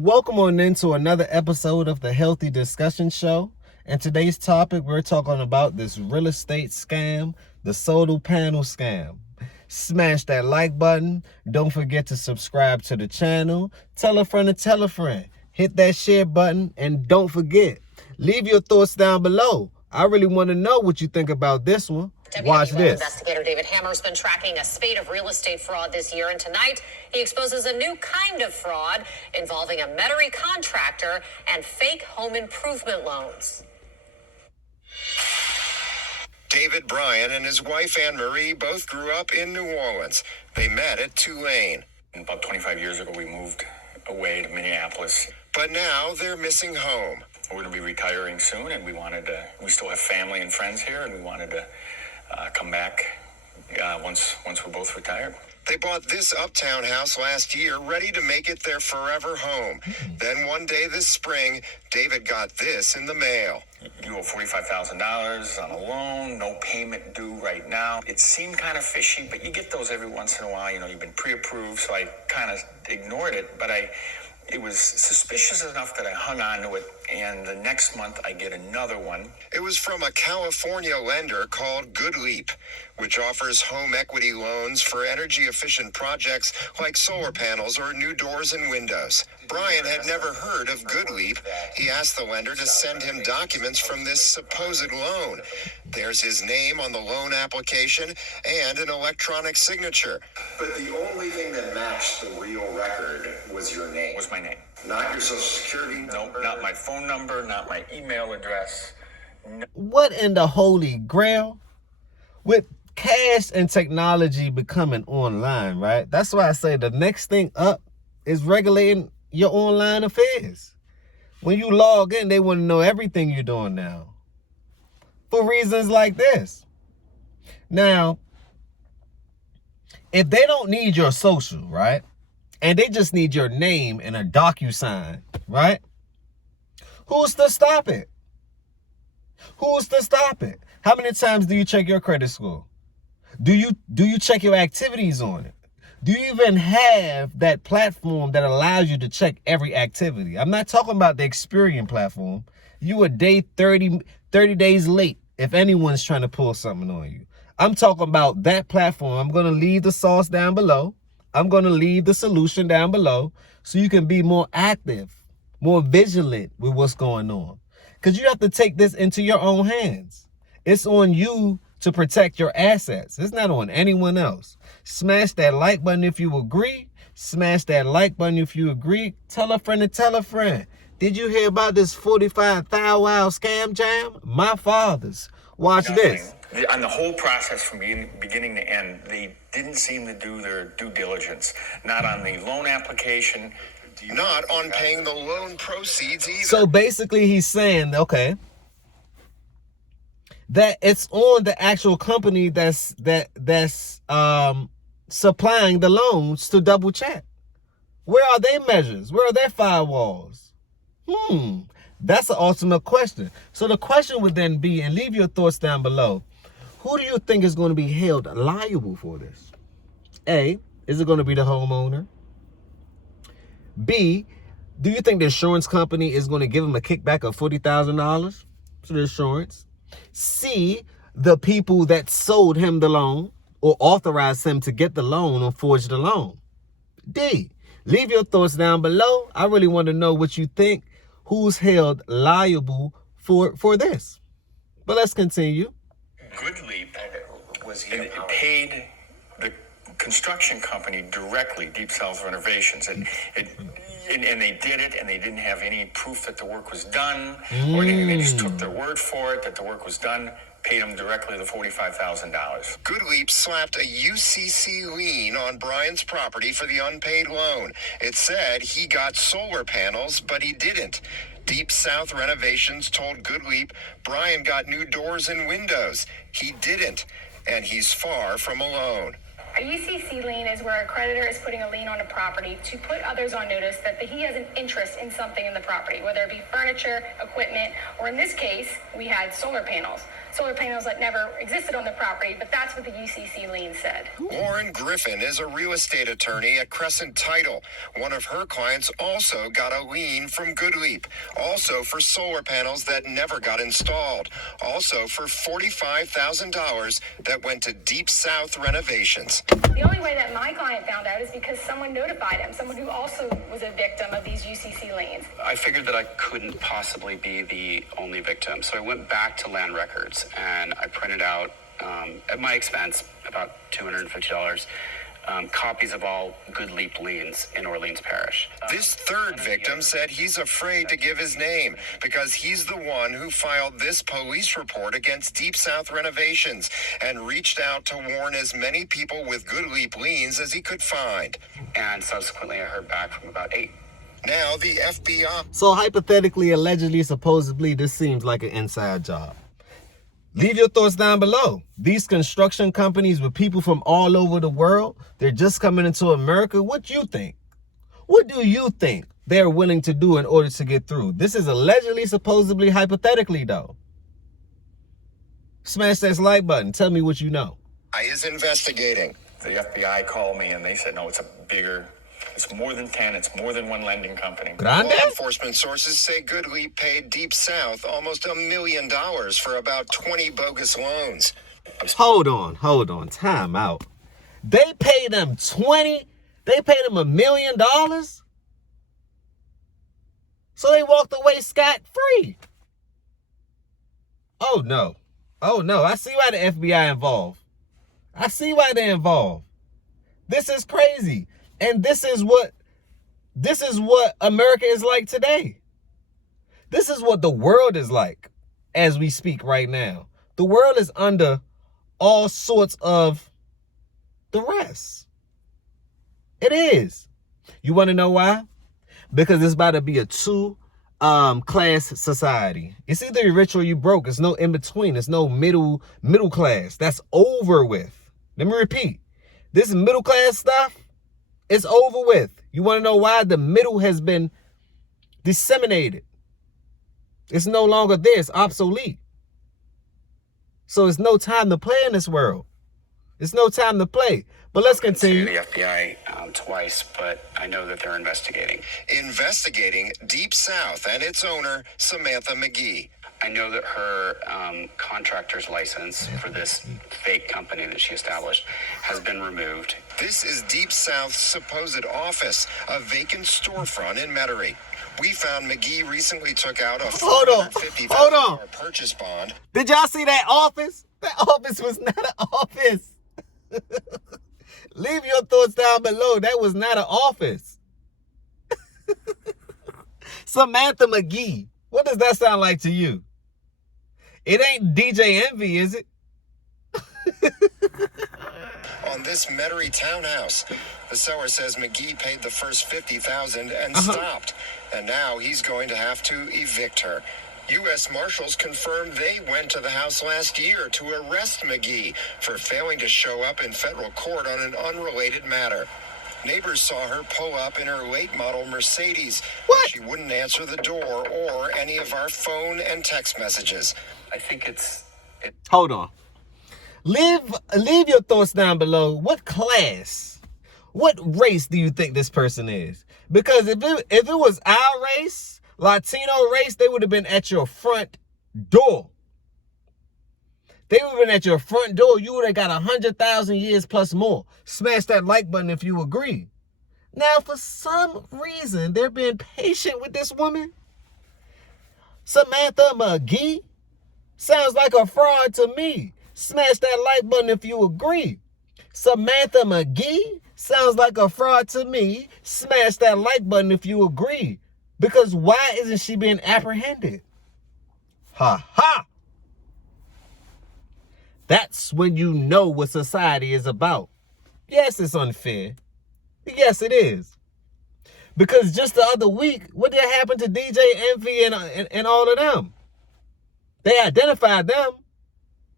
Welcome on into another episode of the Healthy Discussion Show. And today's topic, we're talking about this real estate scam, the solar panel scam. Smash that like button. Don't forget to subscribe to the channel. Tell a friend to tell a friend. Hit that share button. And don't forget, leave your thoughts down below. I really want to know what you think about this one. Watch this. Investigator David Hammer's been tracking a spate of real estate fraud this year, and tonight he exposes a new kind of fraud involving a Metairie contractor and fake home improvement loans. David Bryan and his wife Anne-Marie both grew up in New Orleans. They met at Tulane. About 25 years ago, we moved away to Minneapolis. But now they're missing home. We're going to be retiring soon, and we still have family and friends here, and we wanted to come back once we're both retired. They bought this uptown house last year, ready to make it their forever home. Then one day this spring, David got this in the mail. You owe $45,000 on a loan, no payment due right now. It seemed kind of fishy, but you get those every once in a while. You've been pre-approved, so I kind of ignored it, but it was suspicious enough that I hung on to it, and the next month I get another one. It was from a California lender called Good Leap, which offers home equity loans for energy-efficient projects like solar panels or new doors and windows. Brian had never heard of Good Leap. He asked the lender to send him documents from this supposed loan. There's his name on the loan application and an electronic signature. But the only thing that matched the real record was your name. Was my name. Not your social security number. No, not my phone number, not my email address. No. What in the holy grail? With cash and technology becoming online, right? That's why I say the next thing up is regulating your online affairs. When you log in, they want to know everything you're doing now. For reasons like this. Now, if they don't need your social, right? And they just need your name and a DocuSign, right? Who's to stop it? Who's to stop it? How many times do you check your credit score? Do you check your activities on it? Do you even have that platform that allows you to check every activity? I'm not talking about the Experian platform. You a day 30 days late if anyone's trying to pull something on you. I'm talking about that platform. I'm going to leave the sauce down below. I'm going to leave the solution down below so you can be more active, more vigilant with what's going on. Because you have to take this into your own hands. It's on you to protect your assets. It's not on anyone else. Smash that like button if you agree. Smash that like button if you agree. Tell a friend to tell a friend. Did you hear about this 45,000 scam jam? My father's. Watch this. On the whole process from beginning to end, they didn't seem to do their due diligence. Not on the loan application. Not on paying the loan proceeds either. So basically he's saying, okay, that it's on the actual company that's supplying the loans to double check. Where are their measures? Where are their firewalls? That's the ultimate question. So the question would then be, and leave your thoughts down below, who do you think is going to be held liable for this? A, is it going to be the homeowner? B, do you think the insurance company is going to give him a kickback of $40,000 to the insurance? C, the people that sold him the loan or authorized him to get the loan or forge the loan? D, leave your thoughts down below. I really want to know what you think. Who's held liable for this? But let's continue. Good Leap paid the construction company directly, Deep South Renovations, and they did it, and they didn't have any proof that the work was done, or anything. They just took their word for it that the work was done, paid them directly the $45,000. Good Leap slapped a UCC lien on Brian's property for the unpaid loan. It said he got solar panels, but he didn't. Deep South Renovations told Good Leap Brian got new doors and windows. He didn't, and he's far from alone. A UCC lien is where a creditor is putting a lien on a property to put others on notice that he has an interest in something in the property, whether it be furniture, equipment, or in this case, we had solar panels. Solar panels that never existed on the property, but that's what the UCC lien said. Lauren Griffin is a real estate attorney at Crescent Title. One of her clients also got a lien from Goodleap, also for solar panels that never got installed, also for $45,000 that went to Deep South Renovations. The only way that my client found out is because someone notified him, someone who also was a victim of these UCC liens. I figured that I couldn't possibly be the only victim, so I went back to land records and I printed out, at my expense, about $250, copies of all Goodleap liens in Orleans Parish. This third victim said he's afraid to give his name because he's the one who filed this police report against Deep South Renovations and reached out to warn as many people with Goodleap liens as he could find. And subsequently I heard back from about 8. Now the FBI. So hypothetically, allegedly, supposedly, this seems like an inside job. Leave your thoughts down below. These construction companies with people from all over the world, they're just coming into America. What do you think? What do you think they're willing to do in order to get through? This is allegedly, supposedly, hypothetically, though. Smash that like button. Tell me what you know. Is investigating. The FBI called me and they said, no, it's more than 10. It's more than one lending company. Grande? Law enforcement sources say Goodleap paid Deep South almost $1 million for about 20 bogus loans. Hold on. Time out. They paid them 20? They paid them $1 million? So they walked away scot-free. Oh no. I see why the FBI involved. I see why they're involved. This is crazy. And this is what America is like today. This is what the world is like as we speak right now. The world is under all sorts of duress. It is. You want to know why? Because it's about to be a two-class society. It's either you're rich or you broke. It's no in between. It's no middle class. That's over with. Let me repeat. This middle class stuff, it's over with. You want to know why? The middle has been disseminated. It's no longer there. It's obsolete. So it's no time to play in this world. It's no time to play. But let's continue. The FBI twice, but I know that they're investigating. Investigating Deep South and its owner, Samantha McGee. I know that her contractor's license for this fake company that she established has been removed. This is Deep South's supposed office, a vacant storefront in Metairie. We found McGee recently took out a $450,000 purchase bond. Did y'all see that office? That office was not an office. Leave your thoughts down below. That was not an office. Samantha McGee. What does that sound like to you? It ain't DJ Envy, is it? On this Metairie townhouse, the seller says McGee paid the first $50,000 and stopped. And now he's going to have to evict her. U.S. Marshals confirmed they went to the house last year to arrest McGee for failing to show up in federal court on an unrelated matter. Neighbors saw her pull up in her late model Mercedes. What? She wouldn't answer the door or any of our phone and text messages. I think it's Hold on. Leave your thoughts down below. What class, what race do you think this person is? Because if it was our race, Latino race, they would have been at your front door. They would have been at your front door. You would have got 100,000 years plus more. Smash that like button if you agree. Now, for some reason, they're being patient with this woman. Samantha McGee sounds like a fraud to me. Smash that like button if you agree. Samantha McGee sounds like a fraud to me. Smash that like button if you agree. Because why isn't she being apprehended? Ha ha! That's when you know what society is about. Yes, it's unfair. Yes, it is. Because just the other week, what did happen to DJ Envy and all of them? They identified them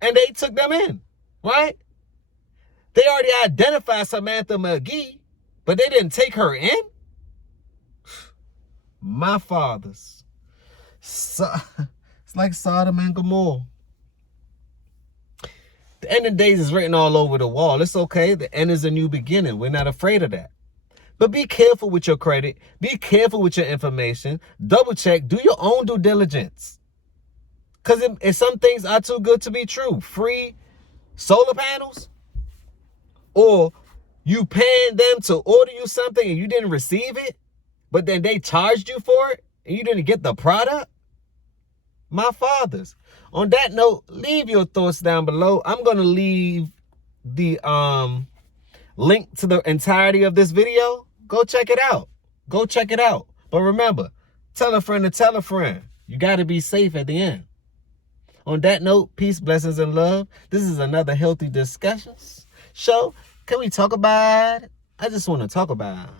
and they took them in, right? They already identified Samantha McGee, but they didn't take her in? My fathers. So, it's like Sodom and Gomorrah. The end of the days is written all over the wall. It's okay. The end is a new beginning. We're not afraid of that. But be careful with your credit. Be careful with your information. Double check. Do your own due diligence. Because if some things are too good to be true, free solar panels, or you paying them to order you something and you didn't receive it, but then they charged you for it and you didn't get the product. My fathers. On that note, leave your thoughts down below. I'm going to leave the link to the entirety of this video. Go check it out. Go check it out. But remember, tell a friend to tell a friend. You got to be safe at the end. On that note, peace, blessings, and love. This is another Healthy Discussions show. Can we talk about it? I just want to talk about it.